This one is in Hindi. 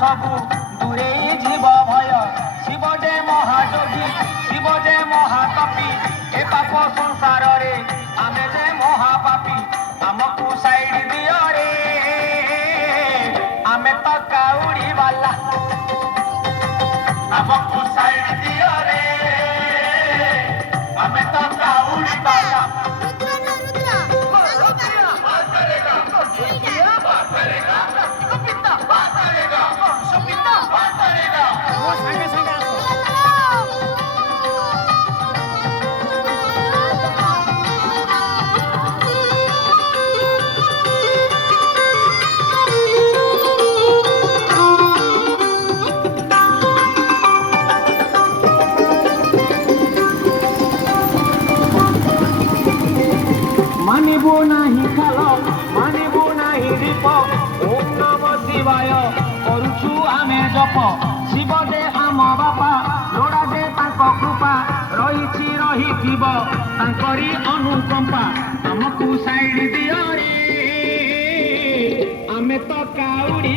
सबु दूरे जीव भय शिव जे महायोगी शिव जे महातपी ए पाप संसार रे आमे जे महापापी आमको साइड दियो रे आमे तो काउड़ी वाला आमको साइड दियो रे आमे तो काउड़ी वाला मानिबो नाही खाल मानिबो नाही दीप ओम नम शिवाय करुछु आमे जप शिव जे आम बापा लोड़ा जे तांको कृपा रहिछि रहिथिब तांकरी अनुकंपा आमकु साइड दियो रे आमे तो काउड़ी